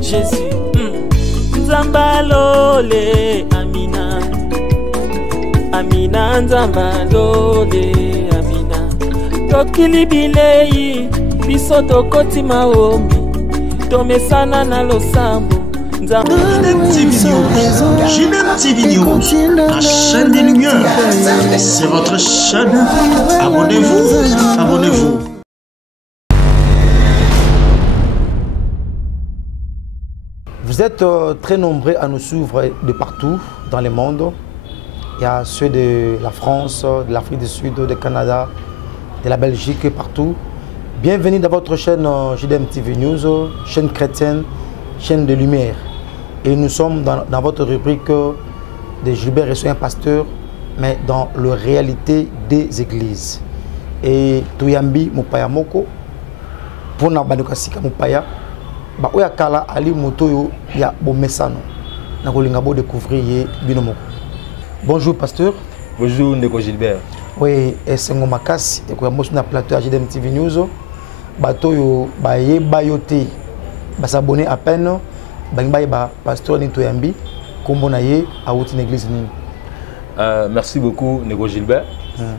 Jésus, Nzambalole, Amina, Amina, Nzambalole, Amina. Tokili bilei, biso tokoti maombi, tomesana na losambo. JDM TV News, la chaîne des lumières. C'est votre chaîne. Abonnez-vous, abonnez-vous. Vous êtes très nombreux à nous suivre de partout dans le monde. Il y a ceux de la France, de l'Afrique du Sud, du Canada, de la Belgique, partout. Bienvenue dans votre chaîne JDM TV News, chaîne chrétienne, chaîne de lumière. Et nous sommes dans votre rubrique de Gilbert et un pasteur, mais dans la réalité des églises. Et Touyambi Mupaya Moko, pour Nabanukasika Mupaya, Oya Kala Ali Motoyo ya Bomesano. Nakolingabo découvrir Binomoko. Bonjour pasteur. Bonjour Ndeko Gilbert. Oui, et c'est mon makasi et quoi moi sur la plateau JDM TV News. Batoyo baye bayote. Ba s'abonner à peine. Ba pasteur ni Toyambi kombo na ye a outi l'église ni. Merci beaucoup Ndeko Gilbert.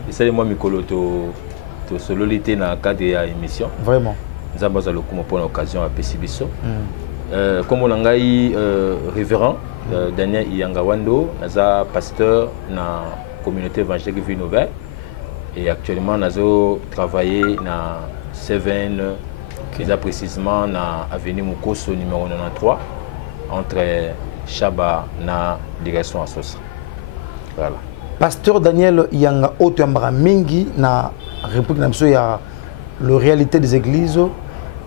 Et c'est moi Mikolo to sololité na cadre de l'émission. Vraiment. Nous avons pour l'occasion à Pessibiso. Comme on a révérend Daniel Iyangawando, nous avons pasteur dans la communauté évangélique Vie Nouvelle. Et actuellement, nous avons travaillé dans Seven, précisément dans l'avenue Mukoso numéro 93, entre Chaba et la direction Assosa. Voilà. Pasteur Daniel Iyanga Otuambara Mingi, na République Namso, il y a la réalité des églises.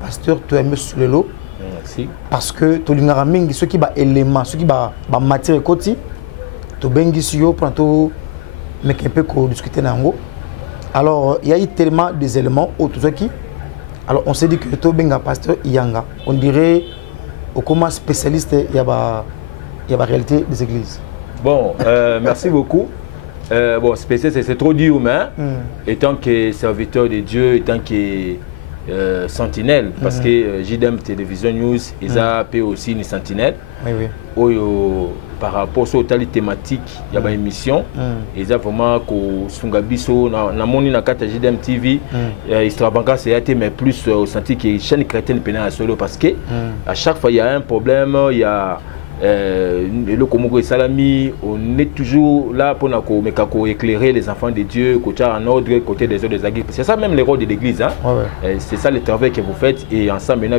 Pasteur, tu aimes sur le lot. Merci. Parce que tu as mingi ce qui est élément, ce qui est matière côté, tu bengi sur pour tout mais un peu discuter nango. Alors il y a eu tellement des éléments autour qui. Alors on s'est dit que tu benga pasteur Iyanga. On dirait au comment spécialiste il y a la réalité des églises. Bon, merci beaucoup. Bon, spécialiste c'est trop dur, mais étant que serviteur de Dieu, étant que sentinelle, parce que JDM Télévision News, ils ont aussi une sentinelle. Oui, oui. Par rapport aux thématiques, il y a une émission. Ils ont vraiment que Sungabiso, na moni na kata JDM TV, Istrabanka c'est mais plus au senti que chaîne chrétienne pénale solo parce que à chaque fois il y a un problème, il y a le Komoko et Salami, on est toujours là pour éclairer les enfants de Dieu, côté en ordre, côté des autres aguilles. C'est ça même le rôle de l'église. Hein? Ouais. C'est ça le travail que vous faites. Et ensemble, tu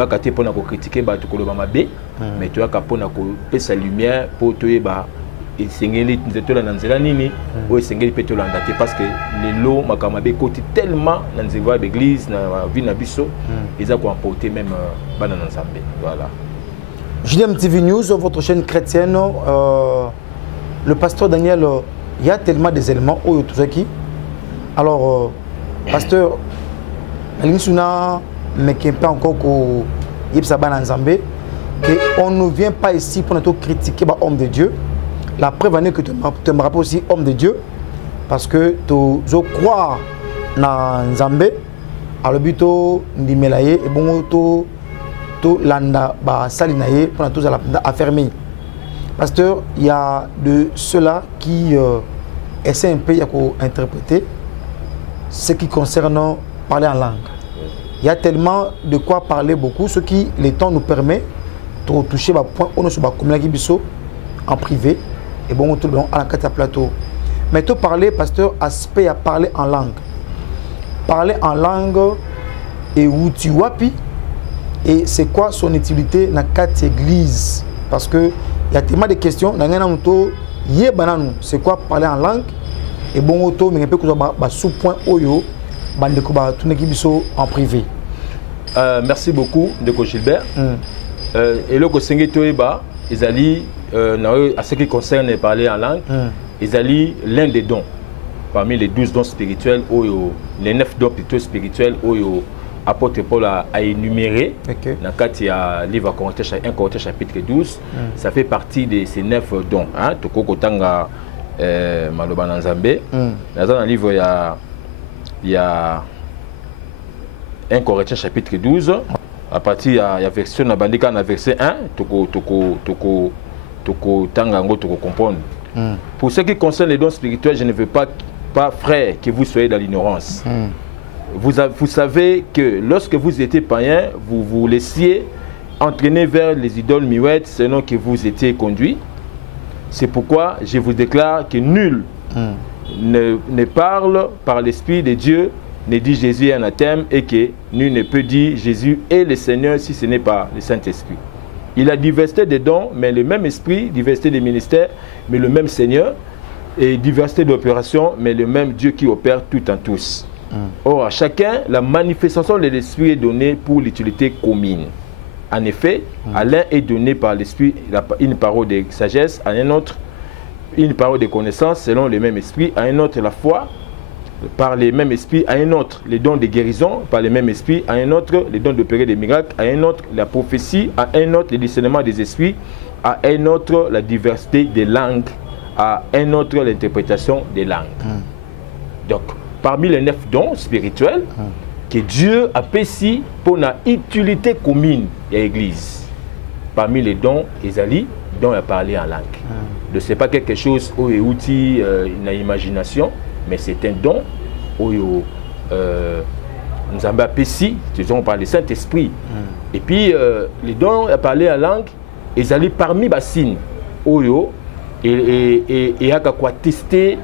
as pour critiquer mais tu as pour sa lumière pour te et singeli nzetula nanzela nini ou singeli petula ndate parce que les lots makamabe côté tellement dans l'église na vie na biso ils ont emporté même bana nzambe. Voilà. JDM TV News, votre chaîne chrétienne, le pasteur Daniel, il y a tellement des éléments où tout ça qui. Alors, pasteur, mais qui n'est pas encore qu'on ne vient pas ici pour nous critiquer l'homme de Dieu. La preuve est que tu me rappelles aussi homme de Dieu, parce que tu crois dans Nzambe, à l'obito ndimelaye et bon to landa ba salinaye pour tous à affermir. Pasteur, il y a de ceux-là qui essaient un peu d'interpréter ce qui concerne parler en langue. Il y a tellement de quoi parler beaucoup, ce qui le temps nous permet de toucher le point où nous sommes en privé et bon tout à la carte à plateau. Mais tout parler, pasteur, aspect à parler en langue. Parler en langue et où tu wapi. Et c'est quoi son utilité dans quatre églises? Parce qu'il y a tellement de questions. C'est quoi parler en langue? Et bon, auto, mais un peu sous-point Oyo, en privé. Merci beaucoup, Ndeko Gilbert. Et le Kosenge Toeba, ils allaient, à ce qui concerne parler en langue, ils allaient l'un des dons. Parmi les 12 dons spirituels, les 9 dons plutôt spirituels, apôtre Paul a énuméré dans le livre 1 Corinthiens chapitre 12, ça fait partie de ces 9 dons. Toko Kotanga Maloba Nanzambe. Dans le livre, il y a 1 Corinthiens chapitre 12, à partir de la version na bandika na verset 1 toko tangango toko comprendre. Pour ce qui concerne les dons spirituels, je ne veux pas frère que vous soyez dans l'ignorance. Vous savez que lorsque vous étiez païen, vous vous laissiez entraîner vers les idoles muettes selon que vous étiez conduit. C'est pourquoi je vous déclare que nul ne parle par l'Esprit de Dieu, ne dit Jésus est anathème, et que nul ne peut dire Jésus est le Seigneur si ce n'est pas le Saint-Esprit. Il a diversité de dons, mais le même esprit, diversité des ministères, mais le même Seigneur, et diversité d'opérations, mais le même Dieu qui opère tout en tous. Or, à chacun, la manifestation de l'esprit est donnée pour l'utilité commune. En effet, à l'un est donné par l'esprit une parole de sagesse, à un autre une parole de connaissance selon le même esprit, à un autre la foi, par le même esprit, à un autre les dons de guérison, par le même esprit, à un autre les dons d'opérer des miracles, à un autre la prophétie, à un autre le discernement des esprits, à un autre la diversité des langues, à un autre l'interprétation des langues. Donc, parmi les 9 dons spirituels que Dieu a payé pour la utilité commune de l'Église, parmi les dons, Ezali, dont il a parlé en langue. Ce n'est pas quelque chose où il y a outil, une imagination, mais c'est un don où nous avons payé, on parle du Saint-Esprit. Et puis, les dons a parlé en langue, Ezali parmi les signes où et il y a quoi tester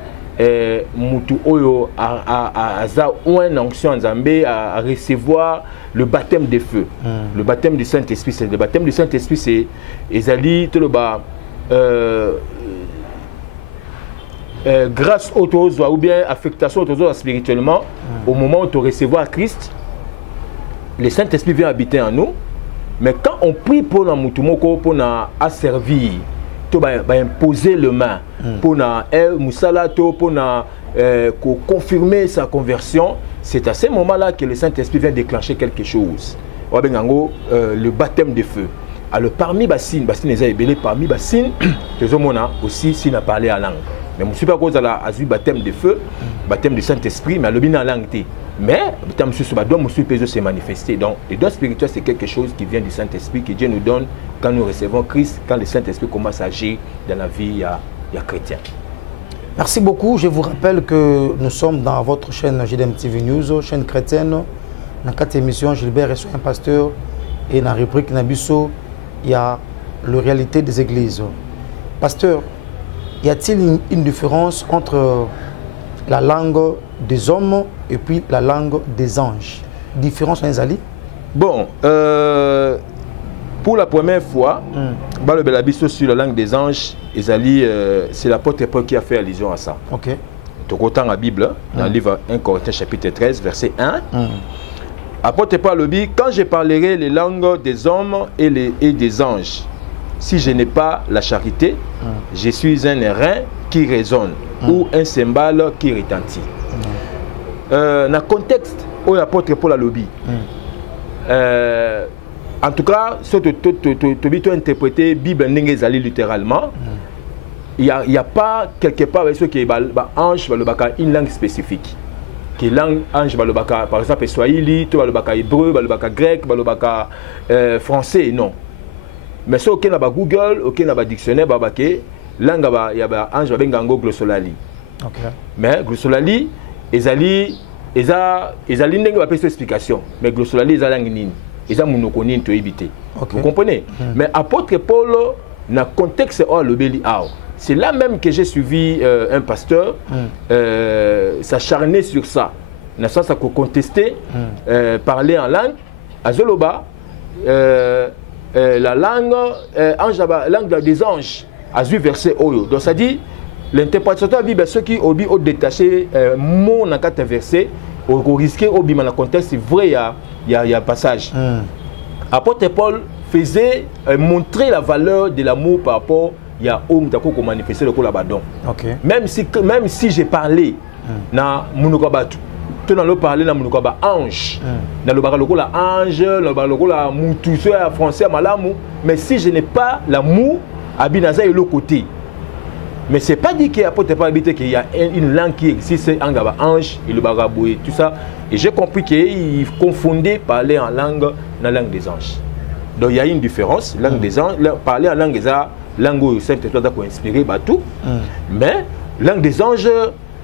mutu oyo a une onction nzambe à recevoir le baptême de feu. Le baptême du Saint-Esprit, c'est le baptême du Saint-Esprit, c'est ezali tout le bas grâce aux ou bien affectation aux spirituellement au moment où tu recevoir Christ, le Saint-Esprit vient habiter en nous. Mais quand on prie pour la mutumoko pour na asservir, to ba imposer le main pour na musalato pour na confirmer sa conversion, c'est à ce moment-là que le Saint-Esprit vient déclencher quelque chose. Le baptême de feu. Alors parmi bassines les a parmi bassines, aussi s'il a parlé à langue. Mais je ne suis pas cause à la baptême de feu, baptême du Saint-Esprit, mais à l'obéissance à langue. Mais le s'est manifesté. Donc, les dons spirituels, c'est quelque chose qui vient du Saint-Esprit, que Dieu nous donne quand nous recevons Christ, quand le Saint-Esprit commence à agir dans la vie chrétienne. Merci beaucoup. Je vous rappelle que nous sommes dans votre chaîne JDM TV News, chaîne chrétienne. Dans 4 émissions, Gilbert est un pasteur. Et dans la rubrique Nabiso, il y a la réalité des églises. Pasteur, y a-t-il une différence entre la langue des hommes et puis la langue des anges? Différence, Nzali? Bon, pour la première fois, le Belabiso sur la langue des anges, c'est l'apôtre Paul qui a fait allusion à ça. Ok. Donc autant la Bible, dans le livre 1 Corinthiens chapitre 13, verset 1. Apôtre Paul le dit, quand je parlerai les langues des hommes et des anges, si je n'ai pas la charité, je suis un airain qui résonne ou un cymbale qui retentit. Dans le contexte où l'apôtre Paul a lobby, en tout cas, si tu as interprété la Bible littéralement, il n'y a pas quelque part ce qui est ange, une langue spécifique. Qui langue ange, par exemple, Swahili, hébreu, grec, français, non. Mais si on a Google, on a dictionnaire, langue ange glossolali. Mais glossolali, ezali ndenge ba explication. Mais glossolali ezali langue nini. Eza monokonine to éviter. Vous comprenez? Mais apôtre Paul na contexte o le beli ao. C'est là même que j'ai suivi un pasteur s'acharner sur ça. N'a sens à contester, parler en langue, à Zoloba, la langue, langue des anges, à vu verset Oyo. Donc ça dit, l'interprétateur dit ceux qui ont détaché mot dans 4 versets, au risqué au dans le contexte, c'est vrai, il y a un passage. Apôtre Paul faisait montrer la valeur de l'amour par rapport à homme qui manifesté le colabadon. Même si j'ai parlé na munukabatu, tout dans le parler na munukaba ange, na le baralo la ange, le baralo la mutuso français malamu, mais si je n'ai pas l'amour, abinaza est l'autre côté. Mais c'est pas dit qu'il y a qu'il y a une langue qui existe, c'est ange et le baraboué, tout ça. Et j'ai compris qu'il confondait parler en langue la langue des anges. Donc il y a une différence. Langue des anges, parler en langue des anges, langue où Saint-Esprit pour inspirer tout. Mais langue des anges,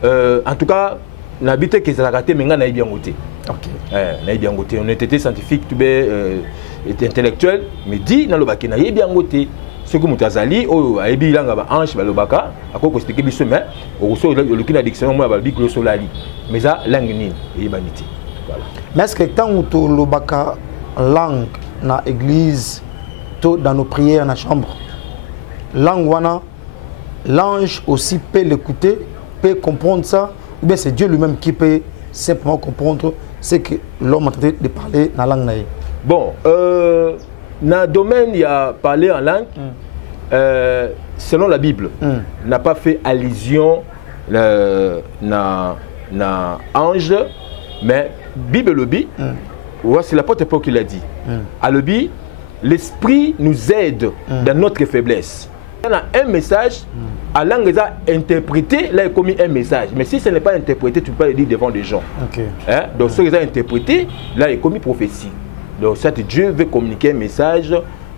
en tout cas, n'habite que ça a raté, mais on a bien goûté. On était scientifique, tout était intellectuel, mais dit dans le bac, on a bien goûté. Ce que Moutazali, ou a ébi langue ange, balobaka, à quoi que c'était mais au reçoit le qui n'a dictionnaire, moi, balbi que solali. Mais ça, langue ni, et banité. Mais est-ce que tant que le baka langue dans l'église, dans nos prières dans la chambre, langue wana, l'ange aussi peut l'écouter, peut comprendre ça, ou bien c'est Dieu lui-même qui peut simplement comprendre ce que l'homme est en train de parler dans la langue. Bon, dans le domaine, il y a parlé en langue, selon la Bible, n'a pas fait allusion à ange, mais Bible le dit, c'est l'apôtre Paul qui l'a dit. À le dit, l'esprit nous aide dans notre faiblesse. Il y a un message, à langue interprété, là il a commis un message. Mais si ce n'est pas interprété, tu peux le dire devant des gens. Donc ce qui est interprété, là il a commis prophétie. Donc ça, Dieu veut communiquer un message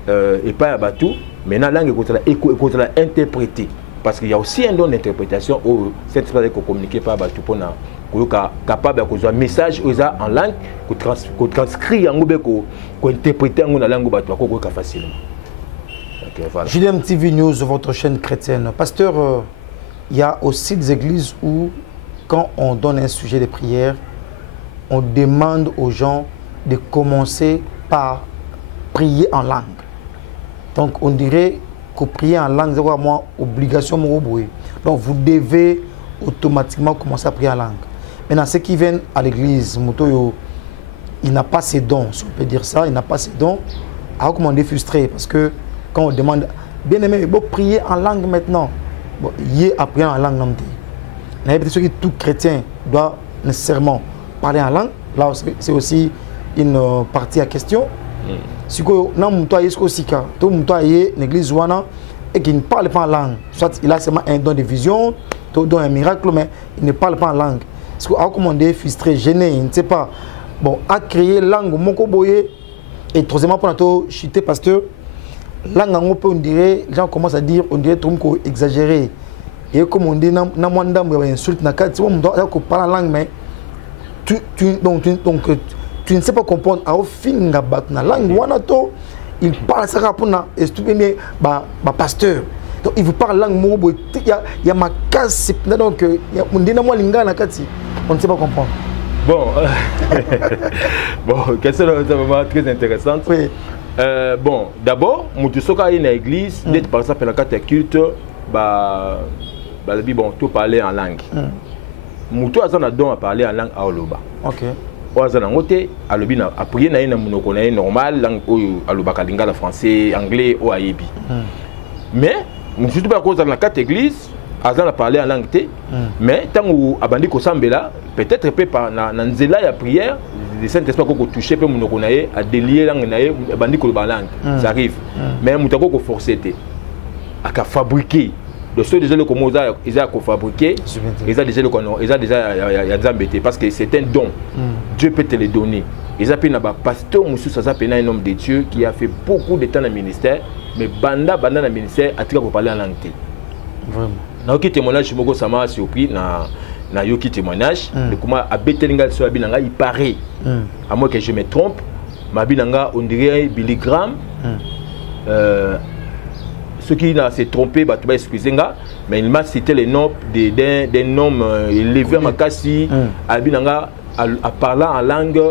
et pas à bateau. Maintenant, la langue est interprétée. Parce qu'il y a aussi un don d'interprétation où cette esprit qu'on communique pas à bateau pour capable de un message en langue qu'on transcrit en langue qu'on interprète en langue bateau facilement. Voilà. JDM TV News, votre chaîne chrétienne. Pasteur, il y a aussi des églises où, quand on donne un sujet de prière, on demande aux gens de commencer par prier en langue. Donc on dirait que prier en langue, c'est vraiment obligation. Donc vous devez automatiquement commencer à prier en langue. Maintenant, ceux qui viennent à l'église, il n'a pas ses dons, si on peut dire ça, il n'a pas ses dons. Alors comment on est frustré parce que quand on demande, bien aimé, il faut prier en langue maintenant. Bon, il y a à prier en langue. Peut-être que tout chrétien doit nécessairement parler en langue. Là, c'est aussi une partie à question. Si vous avez une église et qui ne parle pas en langue, soit il a seulement un don de vision, un miracle, mais il ne parle pas en langue. Est-ce que vous avez frustré, gêné, il ne sait pas. Bon, à créer langue, et troisièmement, pour chuter, pasteur, langue, on dirait, les gens commencent à dire, on dirait trop exagéré. Et comme on dit, il y a une insulte, on parle en langue, mais tu ne sais pas comprendre. La langue, il parle ça pour un pasteur. Donc il vous parle langue, il y a ma casse, donc on ne sait pas comprendre. Bon, question vraiment très intéressante. Oui. Bon, d'abord, Moutousoka est dans l'église, d'être par exemple dans le cadre culte, bon, tout parler en langue. Moutou a un don à parler en langue aoloba. Ok. Oazana ngote, alobi na appuyer na ina monoko na normal langue oyo aloba kalinga la français, anglais ou ayebi. Mais surtout pas cause dans la quatre église, azana parler en langue té, mais tant ou abandi ko sambela, peut-être peut par na nzela ya prière, le Saint-Esprit ko toucher pe monoko na ye a délier langue na ye abandi ko langue. Ça arrive. Mais mutako ko forcer té aka fabriquer. Donc ceux déjà comment ils ont fabriqué, ils ont déjà embêté parce que c'est un don. Dieu peut te le donner. Ils ont pris un pasteur Moussou ça s'appelle un homme de Dieu qui a fait beaucoup de temps dans le ministère, mais banda dans le ministère a tout pour parler en langue. Vraiment. Dans qui témoignage Mogo Sama surpris na yoki témoignage de comment à Betelinga sur Abinanga il paraît. À moins que je me trompe, ma Binanga on dirait Billy Graham. Ceux qui s'est trompé, mais il m'a cité les noms d'un homme élevé à Makassi, Albinanga, à parler en langue,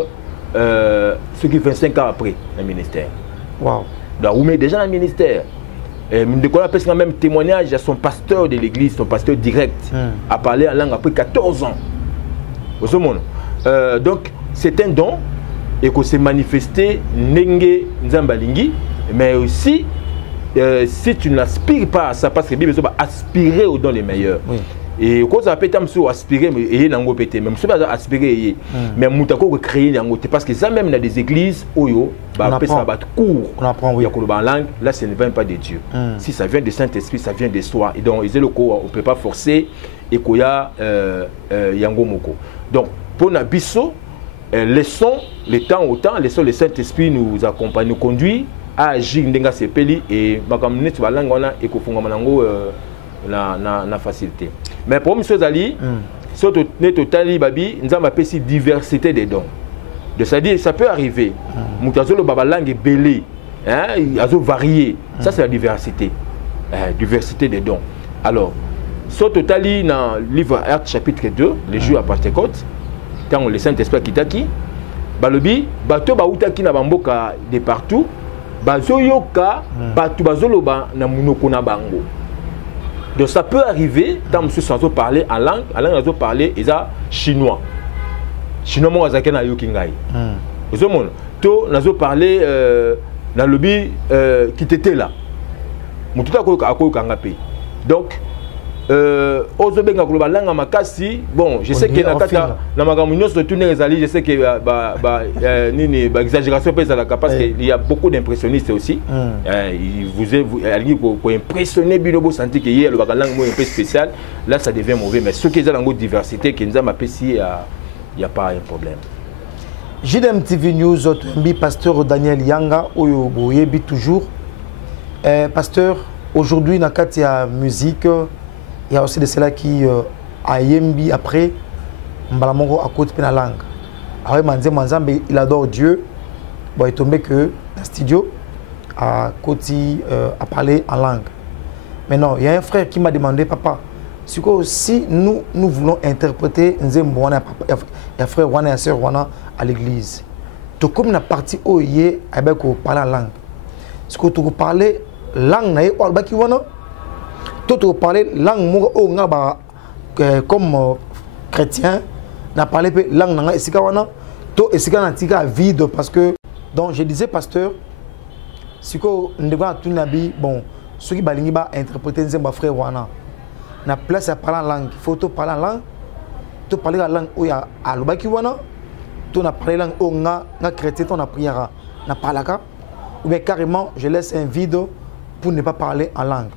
ce qui fait 25 ans après le ministère. Wow. Donc, on met déjà dans le ministère. On a même témoignage à son pasteur de l'église, son pasteur direct, à parler en langue après 14 ans. Donc, c'est un don et qu'on s'est manifesté Nenge Nzambalingi, mais aussi. Si tu n'aspires pas à ça, parce que la Bible va aspirer aux dons les meilleurs. Oui. Et quand ça peut être aspirer, et n'ango pété, même si pas aspirer, mais moutako créer n'ango, parce que ça même dans des églises où yo, bah ça va court. On apprend oui. En langue, là ce ne vient pas de Dieu. Si ça vient du Saint-Esprit, ça vient de soi. Et donc ils le on peut pas forcer et qu'il y a yango moko. Donc pour nabiso laissons le temps au temps, laissons le Saint-Esprit nous accompagner, nous conduire à agir ndenga sepeli et makamune tu balanga wana et kofunga manango na facilité. Mais pour monsieur Zali, surtout ne totali babi, nous avons appelé diversité des dons. C'est-à-dire ça peut arriver. Moutazo le babalang est belé, hein, il a varié. Ça c'est la diversité. Diversité des dons. Alors, sur totali dans le livre Actes chapitre 2, les jours à Pentecôte, quand le Saint-Esprit kitaki, balobi, bato bautaki na bamboka de partout, bazoyoka, bato bazoloba na munoko na bango. Donc ça peut arriver, quand monsieur Sanzo parlait en langue Sanzo parlait chinois. Chinois moi azaki na yokingai. Vous monde, to nazo parler na lobby qui était là. Mututa ko akoyoka pe. Donc ozobenga koloba langa makasi, bon, je sais que na magamunyo se tourner les alliés, je sais que nini exagération peut ça parce qu'il y a beaucoup d'impressionnistes aussi. Vous impressionner binobo senti que hier le bagalanga un peu spécial, là ça devient mauvais, mais ce qui est dans la diversité qui nous a mappé si il y a pas un problème. JDM TV News, pasteur Daniel Yanga, Oyoboyebi toujours. Pasteur, aujourd'hui, dans le cas musique, il y a aussi de ceux-là qui a yembi après, mbalamongo à côté de la langue. Alors, il adore Dieu. Bon, il est tombé que dans le studio, à côté, à parler en langue. Mais non, il y a un frère qui m'a demandé, papa, si nous voulons interpréter, il y a frère Wana et sœur Wana à l'église. Tout comme la partie où il y a parler en langue. Si tu veux parler langue, tu parler langue comme chrétien, na parler langue vide parce que donc je disais pasteur, si on devant tout nabi bon ceux qui balingi ba interpréter nzemba frère wana na place à parler en langue, il faut parler en langue, tu parler la langue où il y a alobaki wana, tu na parler langue où nga chrétien ton na prière na palaka ou bien carrément je laisse un vide pour ne pas parler en langue.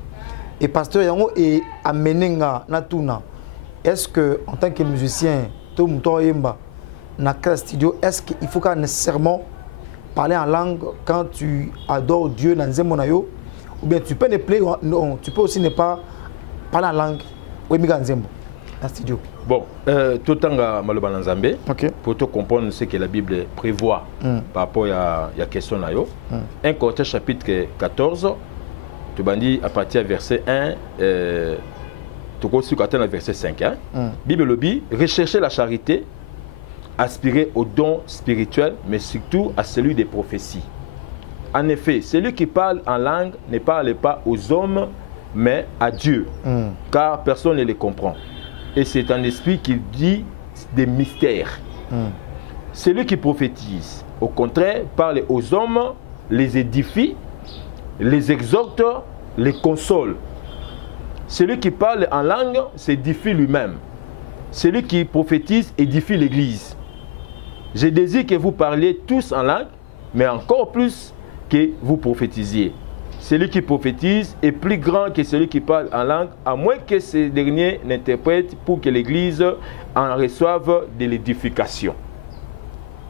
Et pasteur Yango est amené na tuna. Est-ce que en tant que musicien, tout muto yemba na studio, est-ce qu'il faut nécessairement parler en langue quand tu adores Dieu dans nzembo na yo, ou bien tu peux ne play, non, tu peux aussi ne pas parler en langue ou emiga nzembo dans studio. Bon, tout tanga maloba nzambe pour te comprendre ce que la Bible prévoit par rapport à la question na yo. 1 Corinthiens chapitre 14. Tu bandis à partir du verset 1, tu continues à verset 5. Bible le dit, recherchez la charité, aspirez au don spirituel, mais surtout à celui des prophéties. En effet, celui qui parle en langue ne parle pas aux hommes, mais à Dieu, car personne ne les comprend. Et c'est un esprit qui dit des mystères. Celui qui prophétise, au contraire, parle aux hommes, les édifie, les exhorte, les console. Celui qui parle en langue s'édifie lui-même. Celui qui prophétise édifie l'Église. Je désire que vous parliez tous en langue, mais encore plus que vous prophétisiez. Celui qui prophétise est plus grand que celui qui parle en langue, à moins que ce dernier n'interprète pour que l'Église en reçoive de l'édification.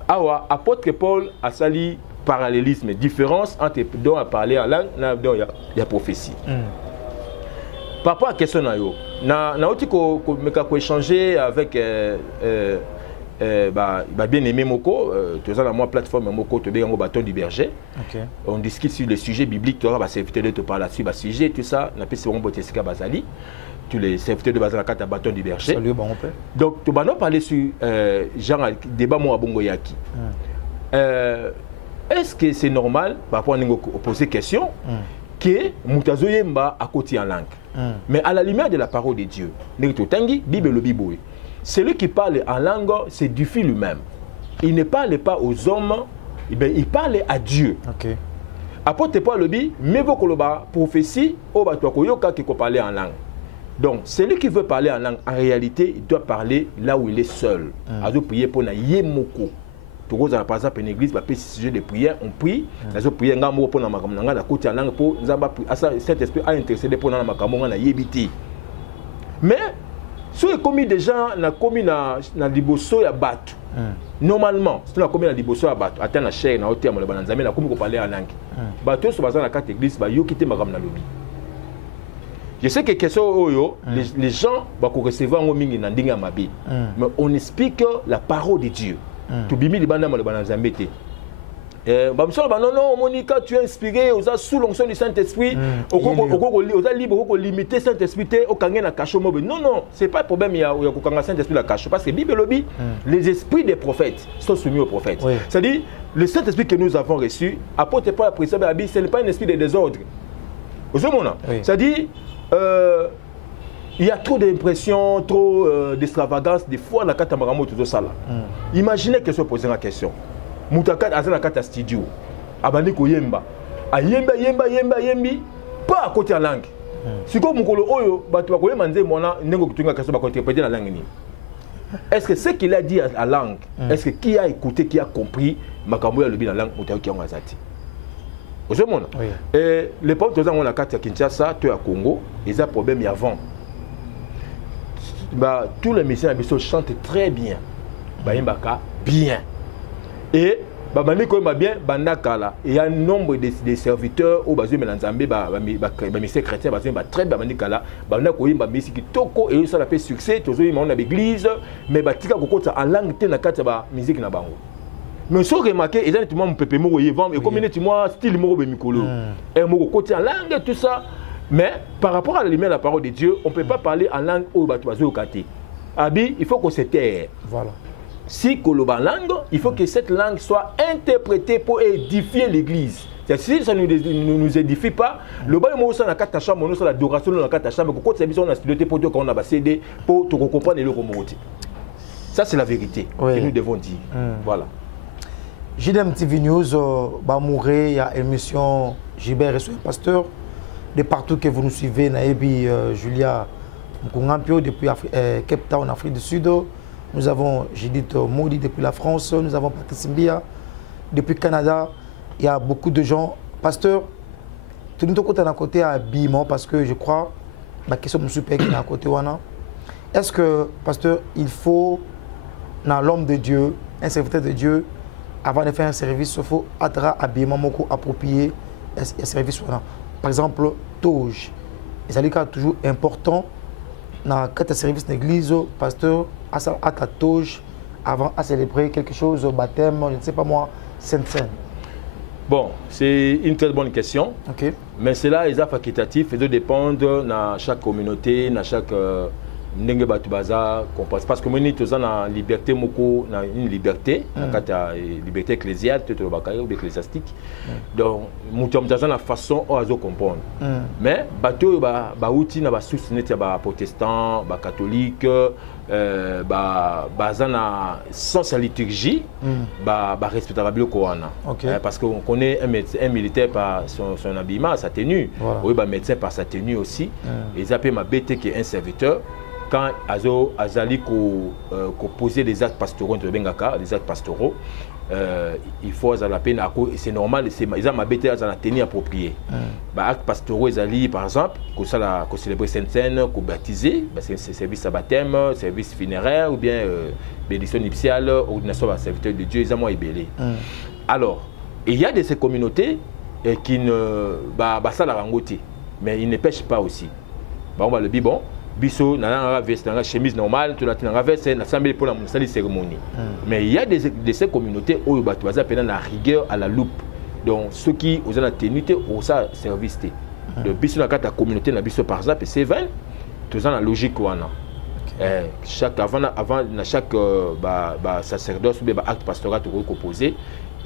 Awa, apôtre Paul a sali parallélisme, différence entre don à parler en langue et don à prophétie. Par rapport à la question, na outil qu'on échanger avec bien aimé Moko, tu as la plateforme Moko, tu as un bâton du berger. On discute sur les sujets bibliques, tu auras serviteur de te parler sur le sujet, tout ça. On appelle ça Botesika Bazali. Tu les serviteurs de Bazali à bâton du berger. Salut, bon père. Donc, tu vas nous parler sur genre débat moi Bongo Yaki. Est-ce que c'est normal, par rapport à nous poser question, que Moutazo Yemba a côté en langue? Mais à la lumière de la parole de Dieu, Bible le Bible, celui qui parle en langue s'édifie lui-même. Il ne parle pas aux hommes, il parle à Dieu. Apôtre Paul le dit, mais vous koloba prophétie, au batokoyoka qui parler en langue. Donc, celui qui veut parler en langue, en réalité, il doit parler là où il est seul. Il doit prier pour na yemoko. Par exemple, une église, par sujet de prière, on prie. Nous prions pour la côté en langue pour cet esprit a intercédé pour la makamon na yebiti. Mais si on commis des gens na commis na liboso ya batu, Normalement, si tu as combien de liboso à atteindre la chair, na hauteur, na bananzamé, na comment parler en langue. Bateau sur bazar na carte église, ba yo kité magam na lobby. Je sais que les gens vont recevoir un mingi na ndinga mabi. Mais on explique la parole de Dieu. Tu bimi li banda le bananzamé té. Non, Monica, tu es inspiré, aux sous l'onction du Saint-Esprit, aux libre, aux limiter Saint-Esprit, au kangen na cacho mobe. Non, c'est pas le problème, il y a au Saint-Esprit la cacho. Parce que Bible lobby, les esprits des prophètes sont soumis aux prophètes. C'est-à-dire, le Saint-Esprit que nous avons reçu, apporte pas la présence de ce n'est pas un esprit de désordre. C'est-à-dire, il y a trop d'impressions, trop d'extravagance, des fois, la catamaramoto tout ça là. Imaginez que se poser la question. Moutakat azana kata studio abandi ko yemba yembi pas à côté en langue siko mukolo oyo batu ba koyema nze mona ndengo kutunga kaso ba interpréter la langue ni. Est-ce que ce qu'il a dit à la langue, est-ce que qui a écouté, qui a compris makambo ya lobi na langue mutayo ki ngazati ozo mona et les pauvres tozanga on a kata Kinshasa to ya Congo ils a problème avant bah tous les musiciens biso chantent très bien ba yembaka bien. Et babandi ko bien bandakala il y a un nombre de serviteurs au bazu melanzambe ba ministère chrétien bazu ba très babandi kala banda ko yimba musique toko et ça la fait succès tozo yima on a l'église mais batika ko kota en langue te na kata ba musique na bango mais so remarquer exactement mon pépé moko yevant et comme tu moi style moko be mikolo et moko kota en langue tout ça mais par rapport à la lumière de la parole de Dieu on peut pas parler en langue au batu bazu kati abi il faut qu'on se taire voilà. Si koloba langue, il faut que cette langue soit interprétée pour édifier l'église. Si ça ne nous édifie pas, le bail mot ça na kata chambre, on a l'adoration dans la kata chambre, quand c'est on a studié pour dire qu'on a cédé pour te comprendre le romoti. Ça c'est la vérité que nous devons dire. JDM TV News, Bamouré, il y a émission Gilbert et son pasteur de partout que vous nous suivez, Naebi Julia Mkungampio depuis Cape Town, Afrique du Sud. Nous avons Judith Maudi depuis la France, nous avons Patrice Mbia depuis le Canada. Il y a beaucoup de gens. Pasteur, tu nous côté à côté à habillement parce que je crois ma question me super qui est à côté. Est-ce que, pasteur, il faut, dans l'homme de Dieu, un serviteur de Dieu, avant de faire un service, il faut être habillement approprié un service. Par exemple, toge. C'est toujours important dans le service de l'église, pasteur, à ta toge avant à célébrer quelque chose au baptême, je ne sais pas moi, Sainte-Seine. Bon, c'est une très bonne question. Mais cela est facultatif et de dépendre dans chaque communauté, dans chaque ndenge batu baza comprendre parce que moi ni tous en liberté moko na une liberté na liberté ecclésiale tout le bakaye ou ecclésiastique donc mutu mtaza na façon o azo comprendre mais batu ba outi na ba soutenir ba protestant ba catholique baza na sens liturgie ba respectable ko wana parce que on connaît un militaire par son habillement, sa tenue oui ba médecin par sa tenue aussi et ça peut m'abêter qui est un serviteur quand Azali poser des actes pastoraux, des actes pastoraux, il faut la peine c'est normal, ils ont ma bête à la tenue appropriée. Actes pastoraux, Azali par exemple, qu'on célébrer Sainte-Seine, qu'on baptiser, c'est service à baptême, service funéraire ou bien bénédiction nuptiale, ordination à serviteur de Dieu, ils ont moins ébélé. Alors, il y a de ces communautés qui ne ça la rangoté, mais ils ne pêchent pas aussi. On va le dire bon. Biso na veste na chemise normale tu la na veste na samedi pour la cérémonie mais il y a de ces communautés où batu baza pendant la rigueur à la loupe donc ceux qui ont la tenue au ça service de biso na kata communauté na biso par exemple c'est 20 tous en la logique wana chaque avant na chaque sacerdoce ou acte pastoral to composer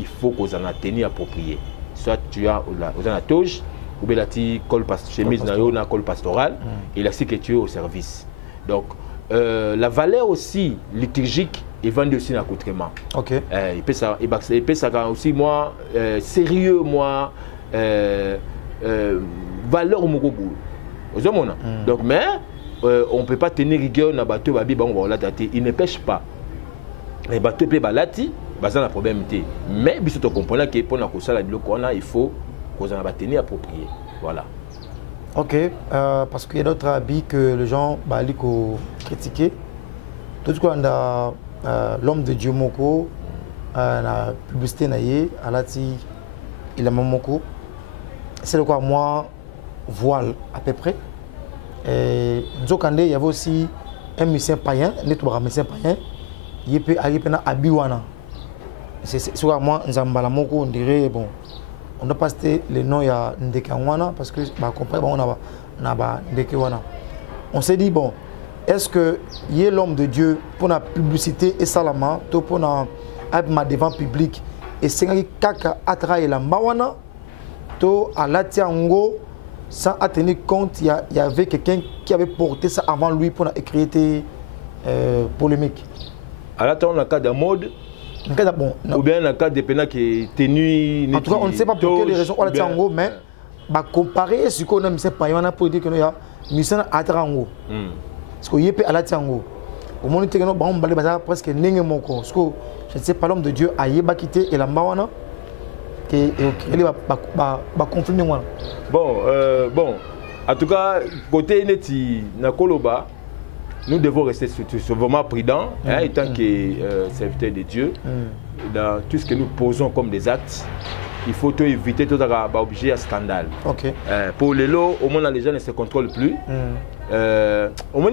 il faut qu'on en a tenue appropriée soit tu as la toge ou bien la col chemise na col pastoral et la sécurité au service. Donc la valeur aussi liturgique est vendue aussi dans l'accoutrement. Il peut ça aussi moi sérieux moi valeur au mokobu. Donc mais on peut pas tenir rigueur na bateau babi ba on va la dater, il ne pêche pas. Les bateaux pe balati, bazan la problème té. Mais biso to comprendre que pour na ko sala biloko on a il faut qu'on en a tenir approprié. Voilà. Parce qu'il y a d'autres habits que les gens critiquent. Tout ce qu'on a l'homme de Dieu Moko, la publicité naïe, alati il a Moko. C'est le quoi moi voile à peu près. Et Nzokande, il y avait aussi un musicien païen, un musicien païen, il peut arriver à Abiwana. C'est quoi moi Nzambala Moko, on dirait bon, on doit pas citer les noms il y a Ndekewana parce que bah comprendre on a Ndekewana. On s'est dit bon, est-ce que il y a l'homme de Dieu pour la publicité et salama, pour na ma devant public et c'est kaka atrailler la mawana to à la tiango sans tenir compte il y avait quelqu'un qui avait porté ça avant lui pour écrire des polémiques. À la temps, dans le cas de mode, bon, ou bien dans le cas de pénal qui est tenu. En tout cas, on ne sait pas pour quelles raisons on a dit en gros, mais comparer ce qu'on a mis pas, on a pour dire que nous y a mis ça à Trango. Parce qu'il y a à la Tiango. Au moment où on a presque n'engagé mon corps. Parce que je ne sais pas l'homme de Dieu a yéba quitté et la mawana qui va conflit. Bon, en tout cas, côté Neti Nakoloba. Nous devons rester vraiment prudents, étant que serviteurs de Dieu, dans tout ce que nous posons comme des actes. Il faut éviter tout objet à scandale. Okay. Pour les lots, au moins les gens ne se contrôlent plus. Au moins,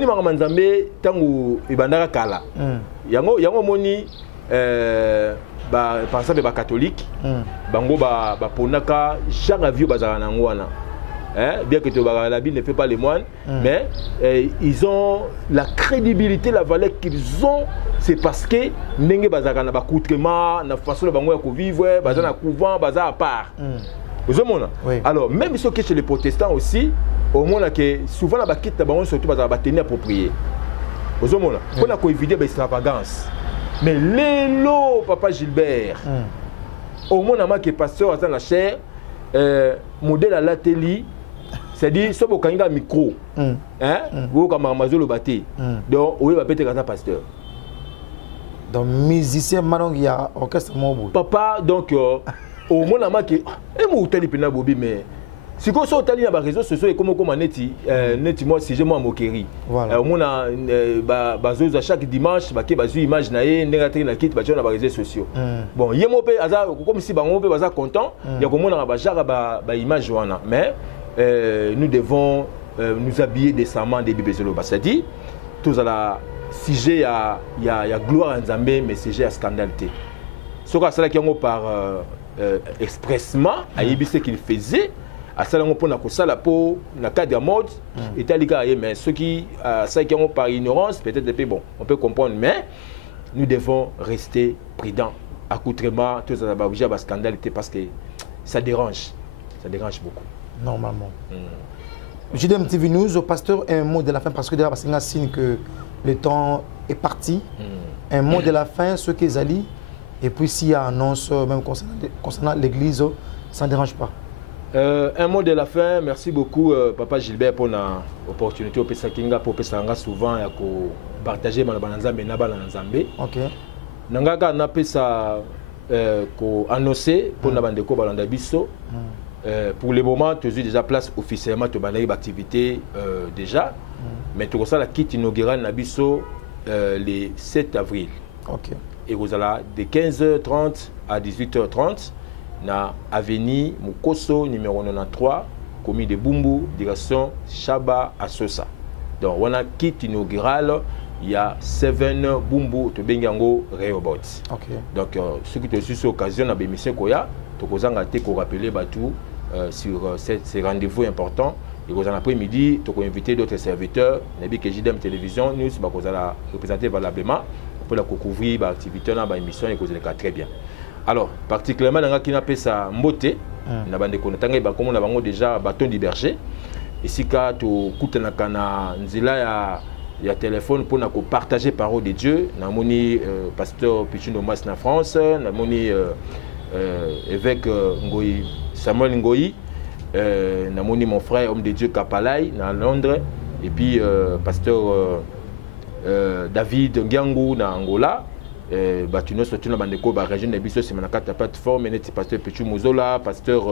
tant que Ibandara Kala, il y a un moni, par exemple, les catholiques, bango ponaka chaque avion bazarana. Bien que la Bible ne fait pas les moines, mais ils ont la crédibilité, la valeur qu'ils ont, c'est parce que Nenge Bazaka n'a pas coûté na façon de bango vivre, bazar na couvent, bazar à part. Alors même ceux qui chez les protestants aussi, au moins que souvent la bakite na bango surtout bazar tenir approprié. Aux hommes on a éviter l'extravagance. Mais l'élo papa Gilbert, au moins on a que pasteur dans la chair, modèle à l'atelier. C'est-à-dire, si vous avez un micro, vous avez un mazolo bâti, donc vous avez un pasteur. Donc, musicien, il y a un orchestre. Papa, donc, au moins, il y a un mais si vous avez un réseau social, comme on dit, moi, si j'ai moi moquerie. Au moins, chaque dimanche, il y a une image, il y a un réseau social. Bon, il y a comme si on est content, il y a une image, mais nous devons nous habiller décemment des bébés. C'est-à-dire, tout à sujet il y a gloire en Zambé, mais sujet à scandalité. Ce qui est par expressement, à ce qu'il faisait, à ça on peut la peau, dans le cas de la mode, mais ceux qui ont par ignorance, peut-être bon, on peut comprendre, mais nous devons rester prudents. Accoutrement, tout ça va bouger à scandalité parce que ça dérange beaucoup. Normalement. JDM TV News, au pasteur, un mot de la fin parce que déjà, c'est un signe que le temps est parti. Un mot de la fin, ce qu'ils allaient. Et puis s'il y a une annonce, même concernant l'église, ça ne dérange pas. Un mot de la fin, merci beaucoup, Papa Gilbert, pour l'opportunité au Pesakinga, pour Pesanga souvent, et pour partager ma bananzambe et naba lanzambe. Ok. Nangaka na pesa ko annoncer pour na bandeko balanda biso. Pour le moment, tu as déjà place officiellement tu as une activité déjà. Mais tu as la quitte inaugurale Nabiso le 7 avril. Okay. Et vous allez de 15h30 à 18h30 na avenue Mukoso numéro 93, commis de Bumbu, direction Chaba à Sosa. Donc on a quitte inaugurale, il y a 7 Bumbu to Bengango Rehoboth. Okay. Donc ce qui te suit sur occasion na bémission koya, tu as rappeler Batou sur ces rendez-vous importants. Et vous en après-midi, tu as invité d'autres serviteurs, Nabi Kejidem Télévision, nous vous allez représenter valablement pour la couvrir l'activité dans l'émission et vous allez très bien. Alors, particulièrement dans qui appelle ça Moté, na bande konatanga ba comme on a déjà bâton du berger. Ici quand tu coûtes na kana nzila ya téléphone pour partager parole de Dieu, na moni pasteur Pichundo Mas na France, na moni évêque Ngoyi Samuel Ngoyi, namoni mon frère homme de Dieu Kapalai dans Londres et puis pasteur David Ngiangu na Angola, batuno surtout na bandeko ba région de biso c'est manakata plateforme et pasteur Pichu Muzola, pasteur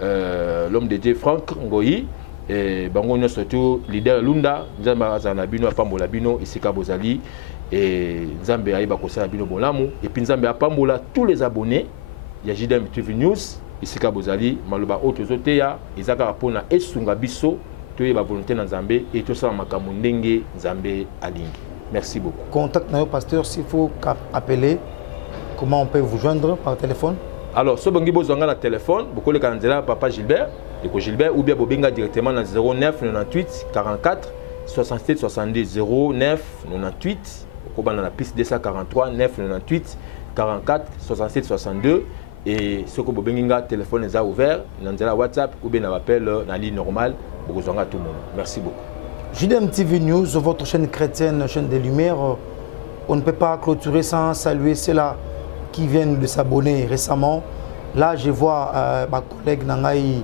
l'homme de Dieu Franck Ngoyi et bango surtout leader Lunda nzamba za na bino pambola bino isika bozali et Nzambe aïba kosala bino bolamu et puis Nzambe apambola tous les abonnés ya JDM TV News isika bozali maloba auto zoteya ezaka pona esunga biso to ba volonté na Nzambe et to sala makambo ndenge Nzambe alingi. Merci beaucoup. Contact na yo pasteur s'il faut appeler, comment on peut vous joindre par téléphone? Alors so bongi bozanga na téléphone bokole kanzela papa Gilbert et Gilbert ou bien bobenga directement na 09 98 44 67 70 09 98 au la piste 243 9 98 44 67 62 et ce que bobenga téléphone est ouvert dans la WhatsApp ou bien appel dans la ligne normale pour tout le monde. Merci beaucoup. JDM TV News, votre chaîne chrétienne, chaîne des Lumières, on ne peut pas clôturer sans saluer ceux-là qui viennent de s'abonner récemment. Là, je vois ma collègue Nangaï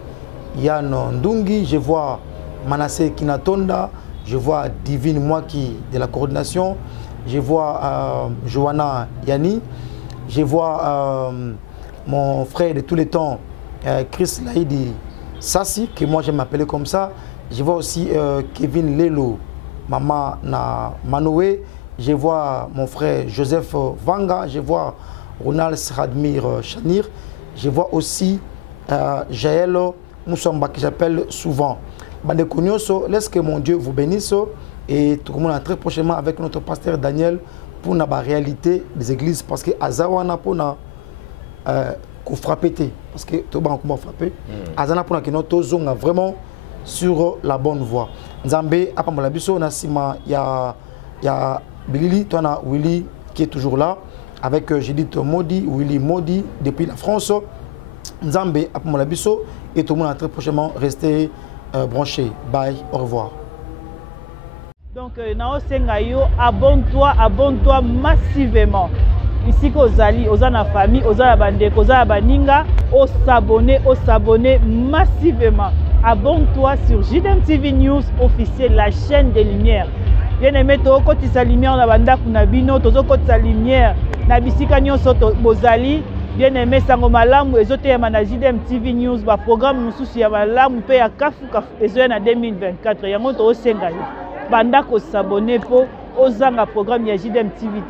Yann Ndungi, je vois Manassé Kinatonda, je vois Divine Mwaki de la coordination, je vois Johanna Yani, je vois mon frère de tous les temps, Chris Laïdi Sassi, que moi j'aime m'appeler comme ça. Je vois aussi Kevin Lelo, Maman na Manoé, je vois mon frère Joseph Vanga, je vois Ronald Radmir Chanir, je vois aussi Jaël Moussamba que j'appelle souvent. Bande Konyoso, laisse que mon Dieu vous bénisse et tout le monde très prochainement avec notre pasteur Daniel pour la réalité des églises parce que Azawana pour na frapper parce que tout le monde a frappé. Azana pour na zonga vraiment sur la bonne voie. Nzambe apambola biso na sima ya Bilili tona Willy qui est toujours là avec Judith Modi, Willy Modi depuis la France. Nzambe apambola biso et tout le monde très prochainement rester branché. Bye, au revoir. Donc, abonne-toi massivement. Ici, Ozali, Ozana famille, Ozana Bandeko, Ozana Baninga, s'abonner massivement. Abonne-toi sur JDM TV News officiel, la chaîne des Lumières. Bien aimé, tu as sa lumière, na banda kunabino, tu as sa lumière, na bisika nyonso bozali. Bien aimé, sango malamu ezote ya mana JDM TV News ba programme mususu ya malamu pe ya kafu ezoya na 2024 yango to osenga yo banda ko s'abonner po ozanga programme ya JDM TV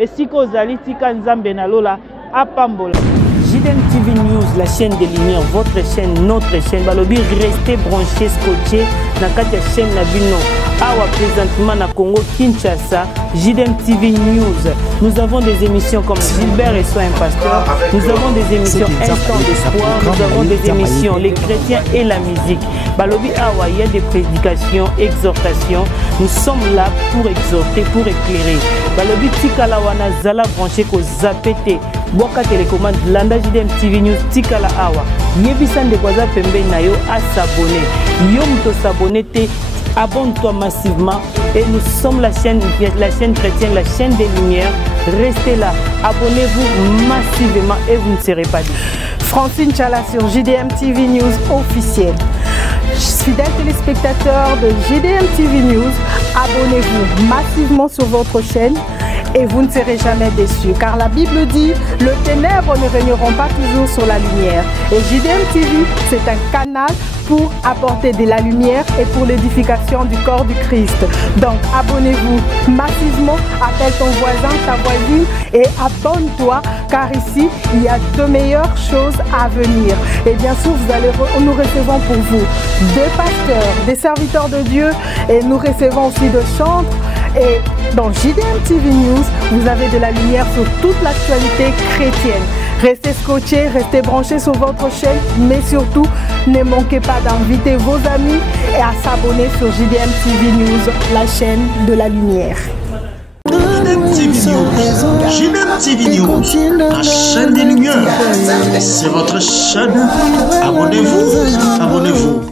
et siko ozali tika Nzambe na lola apambola. JDM TV News, la chaîne des Lumières, votre chaîne, notre chaîne. Balobi, restez branchés, scotchés dans la chaîne Nabino. Awa présentement na Congo Kinshasa, JDM TV News. Nous avons des émissions comme Gilbert et Soin Pasteur. Nous avons des émissions Instant d'Espoir. Nous avons des émissions Les Chrétiens et la musique. Balobi Awa, il y a des prédications, exhortations. Nous sommes là pour exhorter, pour éclairer. Balobi Tikala Wana Zala branché ko zapete. Boka télécommande Landa JDM TV News Tikala Awa. Yebisan de Kwaza Pembe Nayo à s'abonner. Yom to s'abonner te. Abonne-toi massivement et nous sommes la chaîne chrétienne, la chaîne des Lumières. Restez là, abonnez-vous massivement et vous ne serez pas déçus. Francine Chala sur JDM TV News officiel. Fidèles téléspectateurs de JDM TV News, abonnez-vous massivement sur votre chaîne et vous ne serez jamais déçus. Car la Bible dit, les ténèbres ne régneront pas toujours sur la lumière. Et JDM TV, c'est un canal pour apporter de la lumière et pour l'édification du corps du Christ. Donc abonnez-vous massivement, appelle ton voisin, ta voisine et abonne-toi car ici il y a de meilleures choses à venir. Et bien sûr nous recevons pour vous des pasteurs, des serviteurs de Dieu et nous recevons aussi de chantres. Et dans JDM TV News, vous avez de la lumière sur toute l'actualité chrétienne. Restez scotchés, restez branchés sur votre chaîne, mais surtout, ne manquez pas d'inviter vos amis et à s'abonner sur JDM TV News, la chaîne de la lumière. JDM TV News, la chaîne des Lumières. C'est votre chaîne. Abonnez-vous, abonnez-vous.